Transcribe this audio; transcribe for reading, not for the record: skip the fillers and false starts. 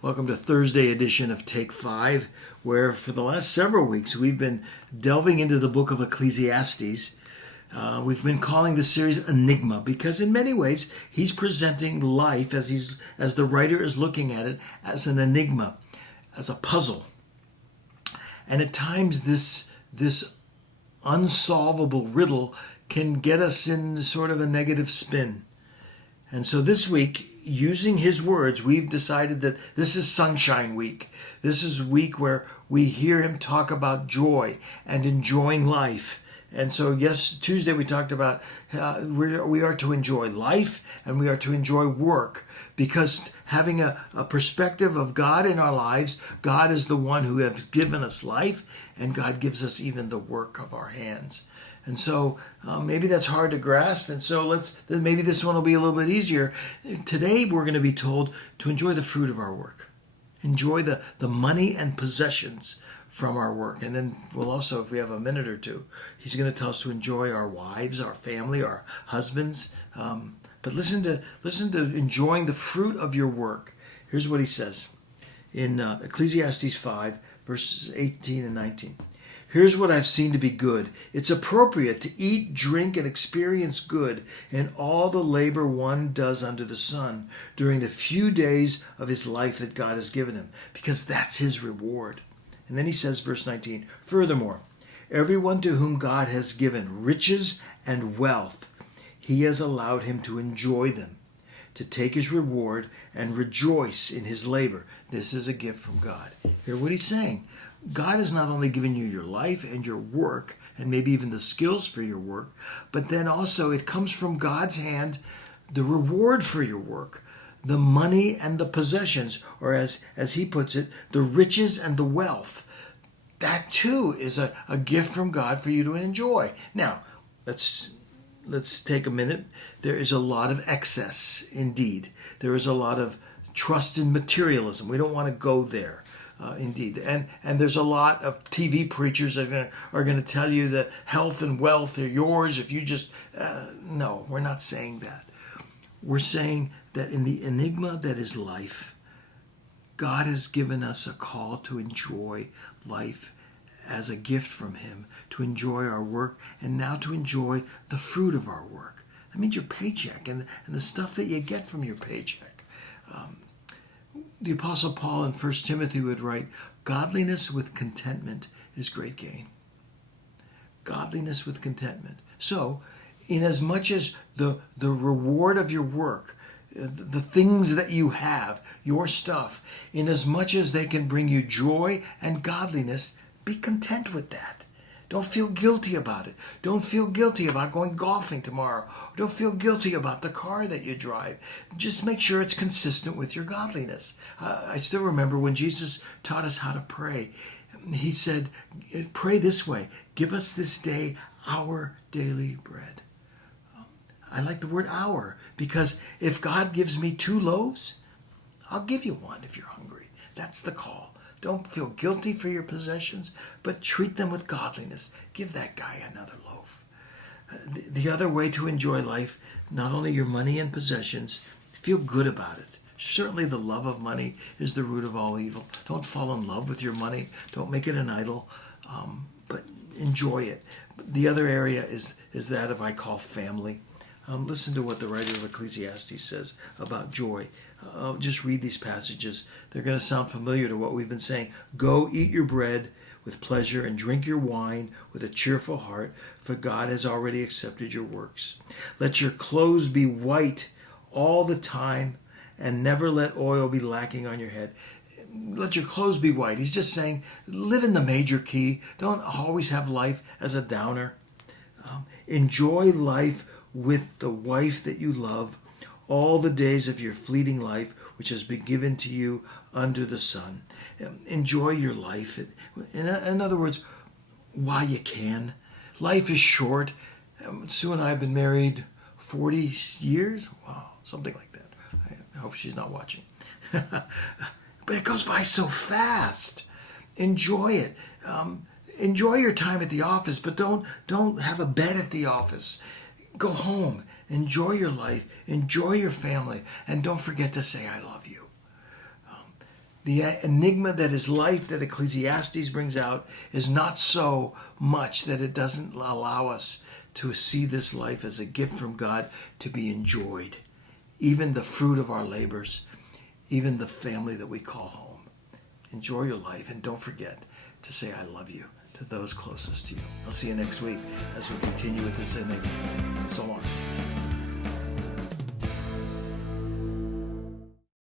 Welcome to Thursday edition of Take 5, where for the last several weeks we've been delving into the book of Ecclesiastes. We've been calling this series Enigma because in many ways he's presenting life as the writer is looking at it as an enigma, as a puzzle. And at times this unsolvable riddle can get us in sort of a negative spin. And so this week, using his words, we've decided that this is Sunshine Week. This is a week where we hear him talk about joy and enjoying life. And so, yes, Tuesday we talked about we are to enjoy life and we are to enjoy work, because having a perspective of God in our lives, God is the one who has given us life, and God gives us even the work of our hands. And so maybe that's hard to grasp, and so maybe this one will be a little bit easier. Today we're going to be told to enjoy the fruit of our work. Enjoy the money and possessions from our work. And then we'll also, if we have a minute or two, he's going to tell us to enjoy our wives, our family, our husbands. But listen to enjoying the fruit of your work. Here's what he says in Ecclesiastes 5, verses 18 and 19. Here's what I've seen to be good. It's appropriate to eat, drink, and experience good in all the labor one does under the sun during the few days of his life that God has given him, because that's his reward. And then he says, verse 19, furthermore, everyone to whom God has given riches and wealth, he has allowed him to enjoy them, to take his reward and rejoice in his labor. This is a gift from God. Hear what he's saying. God has not only given you your life and your work, and maybe even the skills for your work, but then also it comes from God's hand, the reward for your work, the money and the possessions, or as he puts it, the riches and the wealth. That too is a gift from God for you to enjoy. Now, let's take a minute. There is a lot of excess indeed. There is a lot of trust in materialism. We don't want to go there. Indeed. And there's a lot of TV preachers that are going to tell you that health and wealth are yours if you just... no, we're not saying that. We're saying that in the enigma that is life, God has given us a call to enjoy life as a gift from him, to enjoy our work, and now to enjoy the fruit of our work. That means your paycheck and the stuff that you get from your paycheck. The Apostle Paul in 1 Timothy would write, godliness with contentment is great gain. Godliness with contentment. So, inasmuch as the reward of your work, the things that you have, your stuff, inasmuch as they can bring you joy and godliness, be content with that. Don't feel guilty about it. Don't feel guilty about going golfing tomorrow. Don't feel guilty about the car that you drive. Just make sure it's consistent with your godliness. I still remember when Jesus taught us how to pray. He said, pray this way. Give us this day our daily bread. I like the word our, because if God gives me 2 loaves, I'll give you one if you're hungry. That's the call. Don't feel guilty for your possessions, but treat them with godliness. Give that guy another loaf. The other way to enjoy life, not only your money and possessions, feel good about it. Certainly the love of money is the root of all evil. Don't fall in love with your money. Don't make it an idol, but enjoy it. The other area is that of I call family. Listen to what the writer of Ecclesiastes says about joy. I'll just read these passages. They're going to sound familiar to what we've been saying. Go eat your bread with pleasure and drink your wine with a cheerful heart, for God has already accepted your works. Let your clothes be white all the time, and never let oil be lacking on your head. Let your clothes be white. He's just saying, live in the major key. Don't always have life as a downer. Enjoy life with the wife that you love, all the days of your fleeting life, which has been given to you under the sun. Enjoy your life. In other words, while you can. Life is short. Sue and I have been married 40 years. Wow, something like that. I hope she's not watching. But it goes by so fast. Enjoy it. Enjoy your time at the office, but don't have a bed at the office. Go home, enjoy your life, enjoy your family, and don't forget to say I love you. The enigma that is life that Ecclesiastes brings out is not so much that it doesn't allow us to see this life as a gift from God to be enjoyed. Even the fruit of our labors, even the family that we call home. Enjoy your life, and don't forget to say I love you to those closest to you. I'll see you next week as we continue with this enigma. So long.